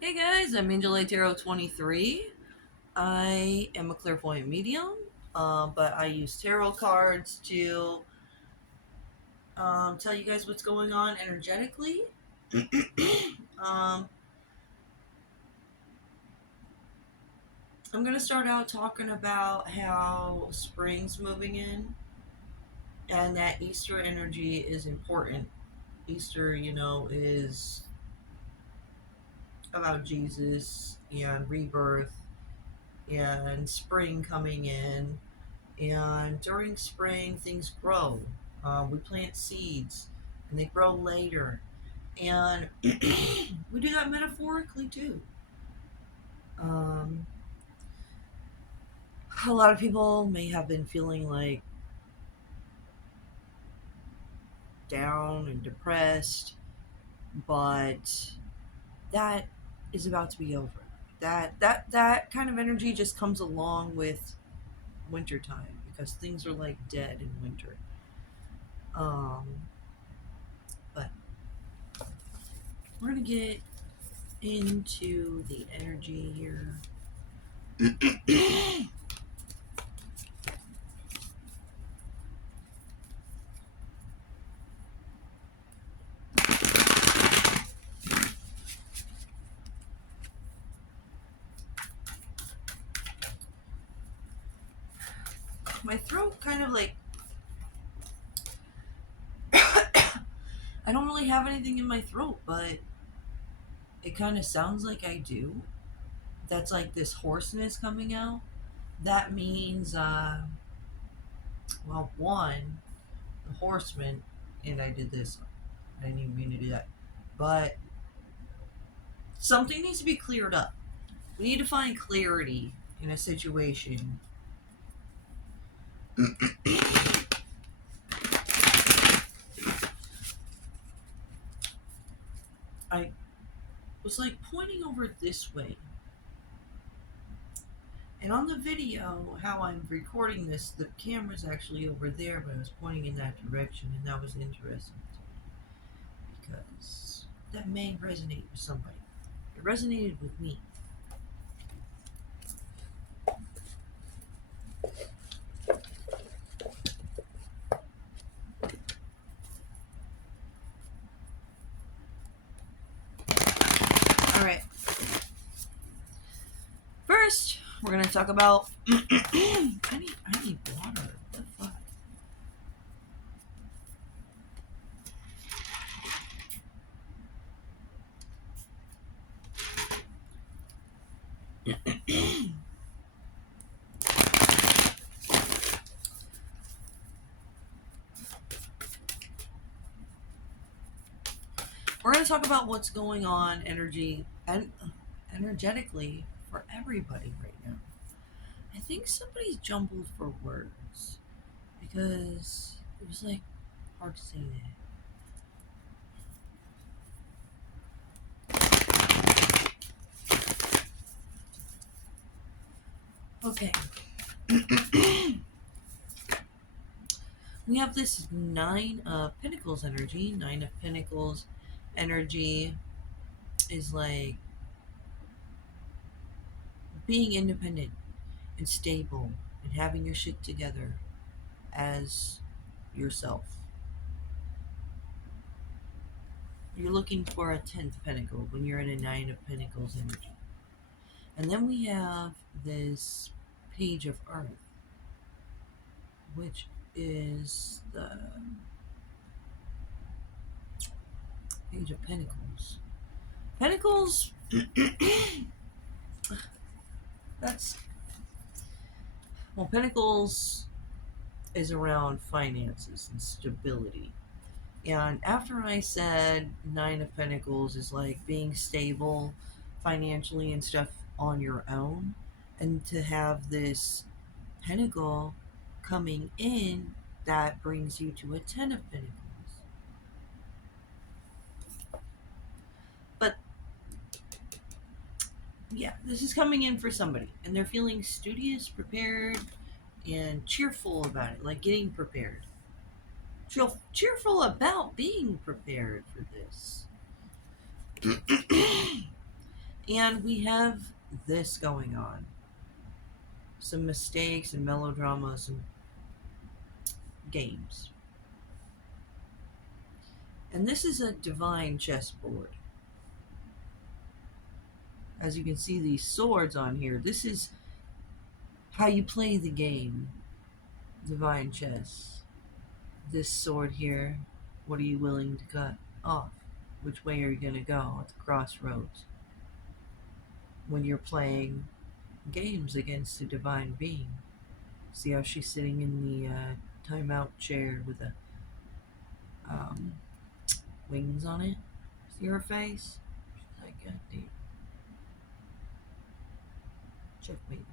Hey guys, I'm Angel Tarot 23. I am a clairvoyant medium, but I use tarot cards to tell you guys what's going on energetically. um, I'm going to start out talking about how spring's moving in and that Easter energy is important. Easter, is about Jesus and rebirth and spring coming in. And during spring, things grow. We plant seeds and they grow later. And we do that metaphorically too. Um, a lot of people may have been feeling like down and depressed, but that is about to be over. That kind of energy just comes along with wintertime because things are like dead in winter. Um, but we're gonna get into the energy here. My throat kind of like I don't really have anything in my throat, but it kind of sounds like I do. That's like this hoarseness coming out. That means, well, one, the horseman, and I did this. I didn't even mean to do that. But something needs to be cleared up. We need to find clarity in a situation. I was like pointing over this way. And on the video, how I'm recording this, the camera's actually over there, but I was pointing in that direction, and that was interesting to me because that may resonate with somebody. It resonated with me. All right. First, we're gonna talk about. I need water. What the fuck? We're gonna talk about what's going on energetically for everybody right now. I think somebody's jumbled for words because it was like hard to say that. Okay. We have this Nine of Pentacles energy. Nine of Pentacles energy is like being independent and stable and having your shit together as yourself. You're looking for a 10th pentacle when you're in a Nine of Pentacles energy. And then we have this Page of Earth, which is the Page of Pentacles. Pentacles, that's, well, Pentacles is around finances and stability. And after I said Nine of Pentacles is like being stable financially and stuff on your own, and to have this pentacle coming in, that brings you to a Ten of Pentacles. But yeah, this is coming in for somebody, and they're feeling studious, prepared, and cheerful about it, like getting prepared. Feel cheerful about being prepared for this. And we have this going on, some mistakes and melodrama, some games. And this is a divine chessboard. As you can see these swords on here, this is how you play the game, divine chess. This sword here, what are you willing to cut off? Which way are you going to go at the crossroads? When you're playing games against a divine being. See how she's sitting in the timeout chair with the um, wings on it? See her face? She's like, God damn. Checkmate me.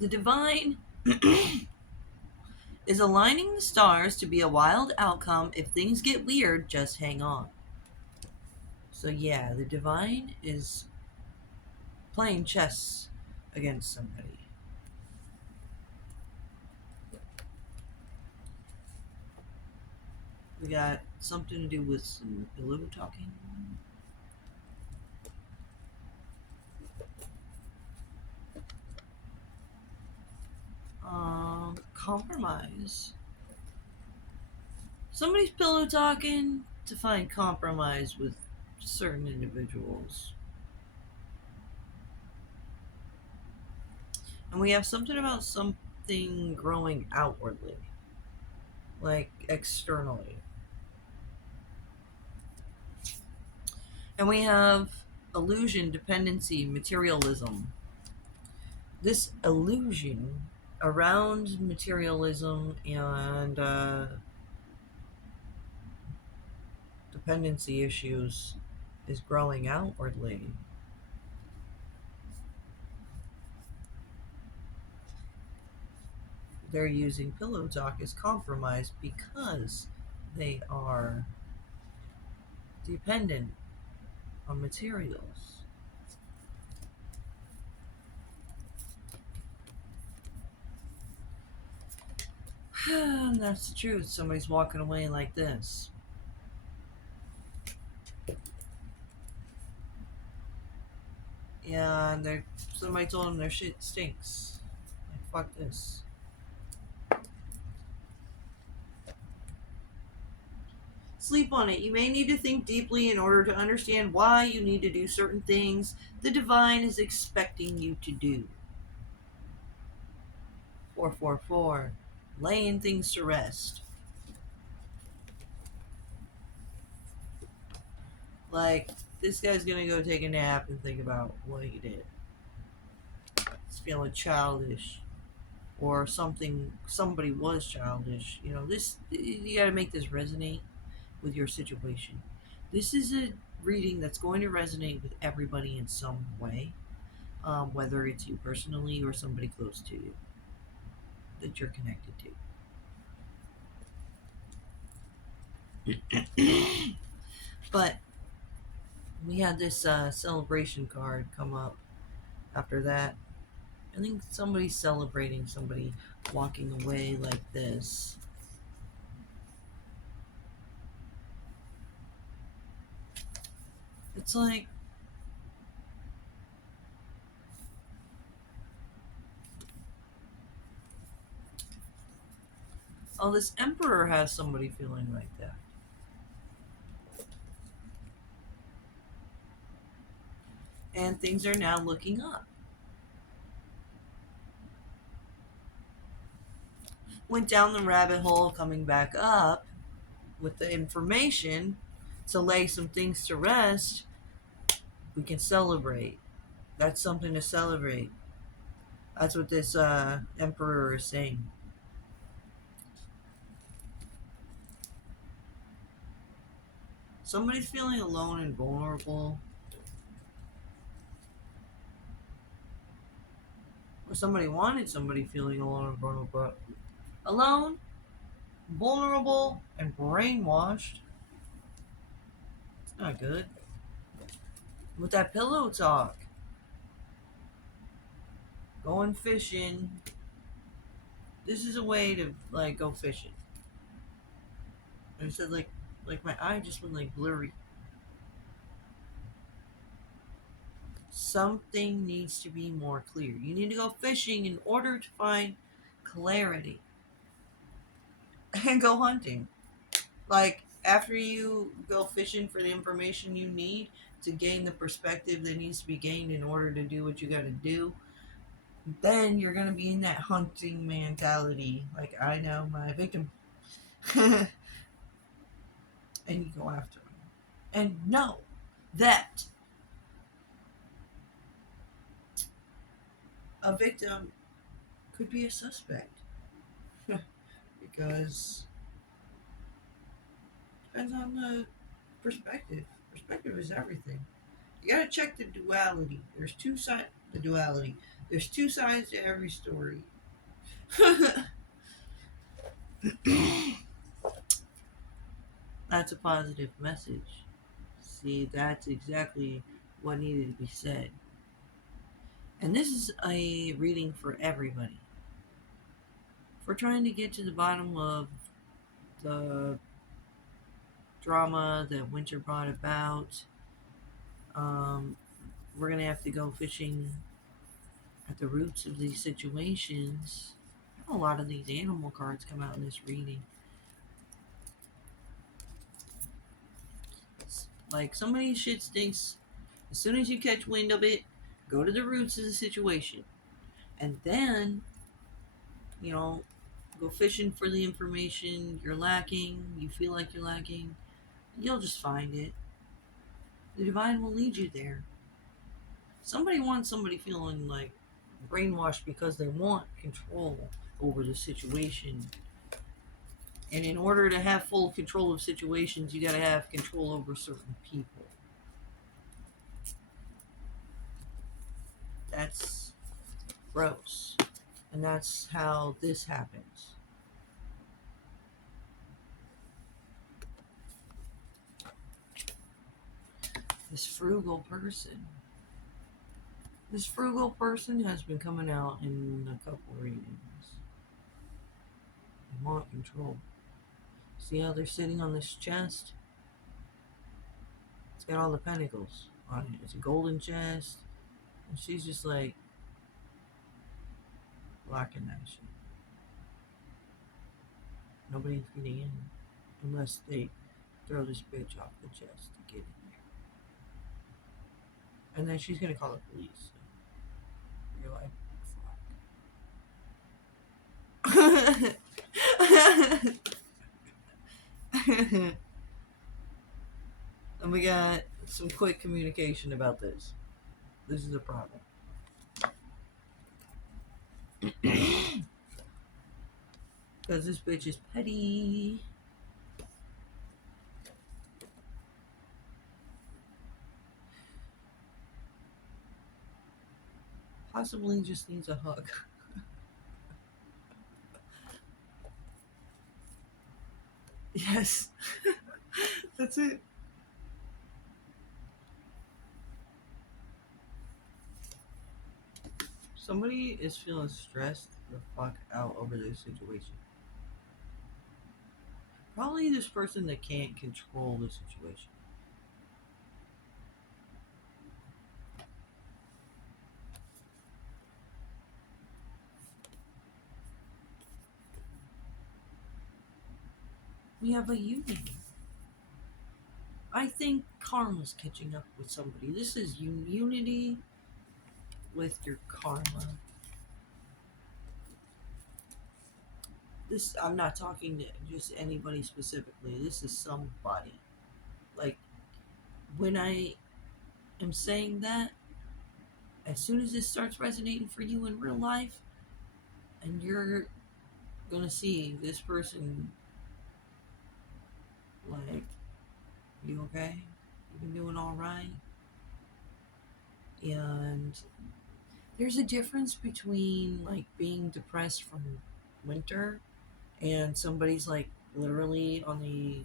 The divine is aligning the stars to be a wild outcome. If things get weird, just hang on. So yeah, the divine is playing chess against somebody. We got something to do with some pillow talking. Compromise. Somebody's pillow talking to find compromise with certain individuals. And we have something about something growing outwardly, like externally. And we have illusion, dependency, materialism. This illusion around materialism and dependency issues is growing outwardly. They're using pillow talk as compromise because they are dependent on materials. And that's the truth. Somebody's walking away like this. And somebody told them their shit stinks. Like, fuck this. Sleep on it. You may need to think deeply in order to understand why you need to do certain things the divine is expecting you to do. 444. Laying things to rest. Like, this guy's gonna go take a nap and think about what he did. He's feeling childish. Or somebody was childish. You know, you gotta make this resonate with your situation. This is a reading that's going to resonate with everybody in some way, whether it's you personally or somebody close to you that you're connected to. But we had this celebration card come up after that. I think somebody's celebrating somebody walking away like this. It's like, oh, this emperor has somebody feeling like that. And things are now looking up. Went down the rabbit hole, coming back up with the information to lay some things to rest. We can celebrate. That's something to celebrate. That's what this emperor is saying. Somebody's feeling alone and vulnerable. Or somebody wanted somebody feeling alone and vulnerable. Alone, vulnerable, and brainwashed. It's not good. With that pillow talk. Going fishing. This is a way to like go fishing. And it said like my eye just went like blurry. Something needs to be more clear. You need to go fishing in order to find clarity and go hunting. Like after you go fishing for the information you need to gain the perspective that needs to be gained in order to do what you got to do, then you're going to be in that hunting mentality. Like I know my victim. And you go after them. And know that a victim could be a suspect. Because depends on the perspective. Perspective is everything. You gotta check the duality. There's two sides. The duality. There's two sides to every story. That's a positive message. See, that's exactly what needed to be said. And this is a reading for everybody. If we're trying to get to the bottom of the drama that Winter brought about, um, we're gonna have to go fishing at the roots of these situations. A lot of these animal cards come out in this reading. Like some of these shit stinks. As soon as you catch wind of it, go to the roots of the situation. And then, you know, go fishing for the information you're lacking, you feel like you're lacking. You'll just find it. The divine will lead you there. Somebody wants somebody feeling like brainwashed because they want control over the situation. And in order to have full control of situations, you got to have control over certain people. That's gross. And that's how this happens. This frugal person. This frugal person has been coming out in a couple readings. They want control. See how they're sitting on this chest? It's got all the pentacles on it. It's a golden chest. And she's just like blocking that shit. Nobody's getting in unless they throw this bitch off the chest to get in there. And then she's gonna call the police. You're like, fuck. And we got some quick communication about this. This is a problem. Because this bitch is petty. Possibly just needs a hug. Yes. That's it. Somebody is feeling stressed the fuck out over this situation. Probably this person that can't control the situation. We have a union. I think karma's catching up with somebody. This is unity with your karma. This I'm not talking to just anybody specifically. This is somebody. Like when I am saying that, as soon as this starts resonating for you in real life, and you're gonna see this person like, you okay? You been doing all right? And there's a difference between like being depressed from winter and somebody's like literally on the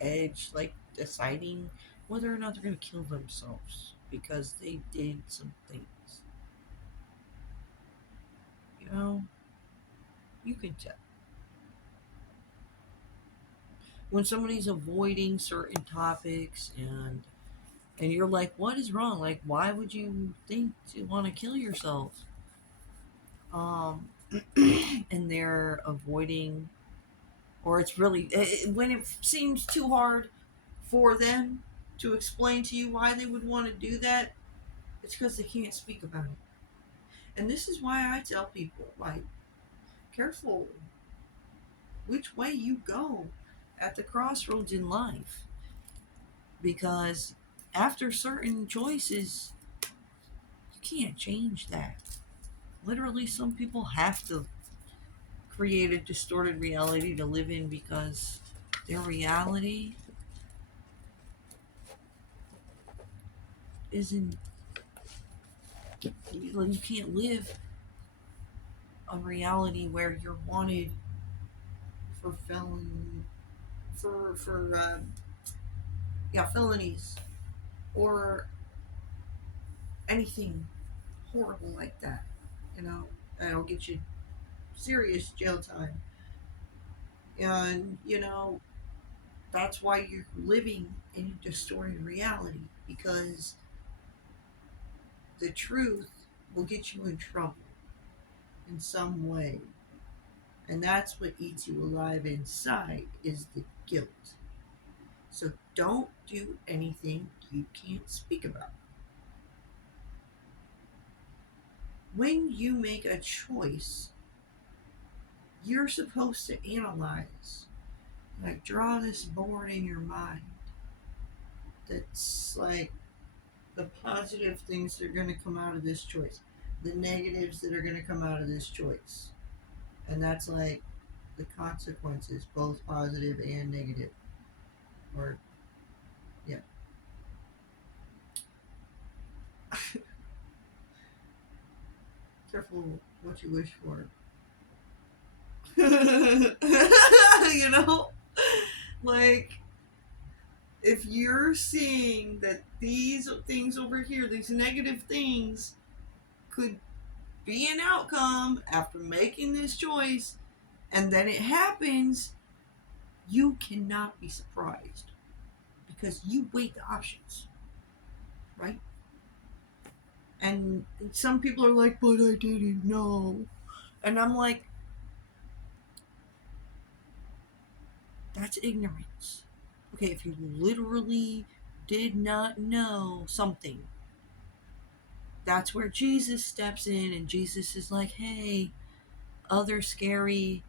edge, like deciding whether or not they're gonna kill themselves because they did some things. You know? You can tell when somebody's avoiding certain topics, and you're like, what is wrong? Like, why would you think to want to kill yourself? Um, and they're avoiding, or it's really when it seems too hard for them to explain to you why they would want to do that. It's because they can't speak about it. And this is why I tell people, like, careful which way you go at the crossroads in life, because after certain choices, you can't change that. Literally, some people have to create a distorted reality to live in because their reality isn't. You can't live a reality where you're wanted for felon for yeah, felonies or anything horrible like that. You know, that'll get you serious jail time. And that's why you're living in a distorted reality, because the truth will get you in trouble in some way. And that's what eats you alive inside, is the guilt. So don't do anything you can't speak about. When you make a choice, you're supposed to analyze, like draw this board in your mind that's like the positive things that are going to come out of this choice, the negatives that are going to come out of this choice. And that's like the consequences, both positive and negative. Or, yeah. Careful what you wish for. you know? Like, if you're seeing that these things over here, these negative things, could be an outcome after making this choice, and then it happens, you cannot be surprised because you weigh the options, right? And some people are like, but I didn't know. And I'm like, that's ignorance. Okay, if you literally did not know something, that's where Jesus steps in, and Jesus is like, hey, other scary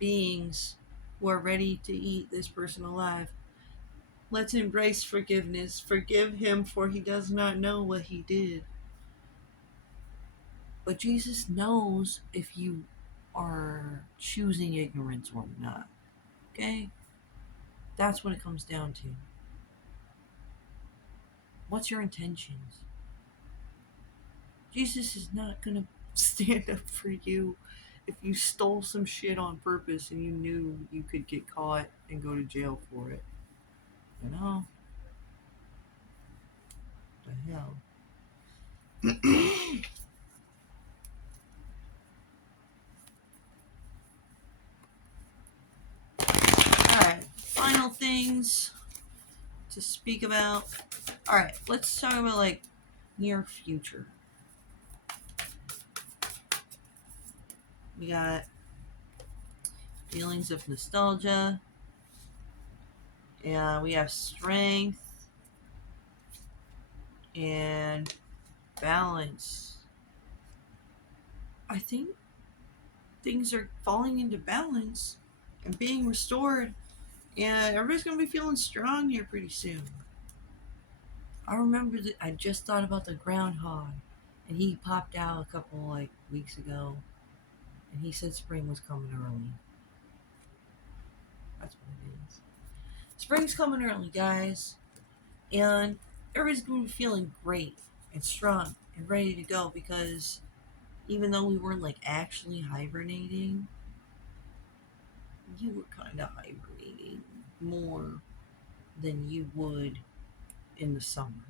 beings who are ready to eat this person alive, let's embrace forgiveness. Forgive him, for he does not know what he did. But Jesus knows if you are choosing ignorance or not. Okay? That's what it comes down to. What's your intentions? Jesus is not going to stand up for you if you stole some shit on purpose and you knew you could get caught and go to jail for it. You know? What the hell? Alright, final things to speak about. Alright, let's talk about like near future. We got feelings of nostalgia, and we have strength and balance. I think things are falling into balance and being restored, and everybody's gonna be feeling strong here pretty soon. I remember that I just thought about the groundhog, and he popped out a couple like weeks ago, and he said spring was coming early. That's what it is. Spring's coming early, guys, and everybody's gonna be feeling great and strong and ready to go, because even though we weren't like actually hibernating, you were kind of hibernating more than you would in the summer.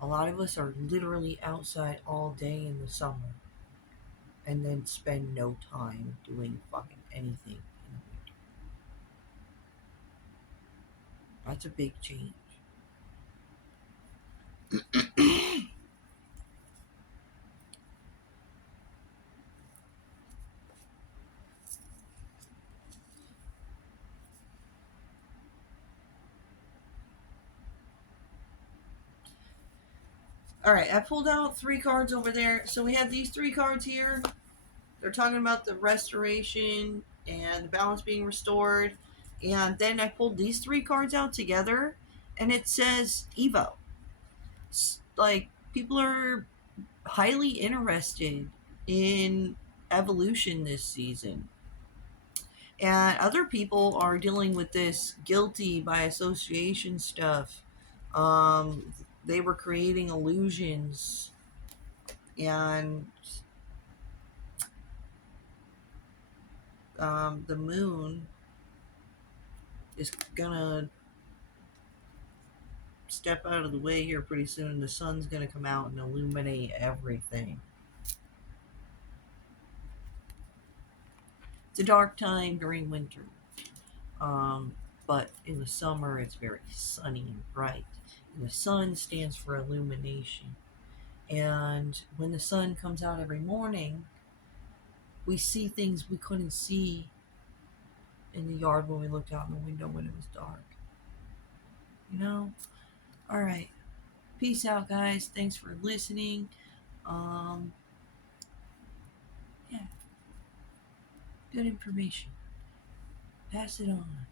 A lot of us are literally outside all day in the summer, and then spend no time doing fucking anything in the winter. That's a big change. All right, I pulled out 3 cards over there. So we have these 3 cards here. They're talking about the restoration and the balance being restored. And then I pulled these 3 cards out together, and it says Evo. Like, people are highly interested in evolution this season. And other people are dealing with this guilty by association stuff. They were creating illusions, and the moon is gonna step out of the way here pretty soon, and the sun's gonna come out and illuminate everything. It's a dark time during winter, um, but in the summer it's very sunny and bright. And the sun stands for illumination. And when the sun comes out every morning, we see things we couldn't see in the yard when we looked out in the window when it was dark. You know? All right. Peace out, guys. Thanks for listening. Um, yeah, good information. Pass it on.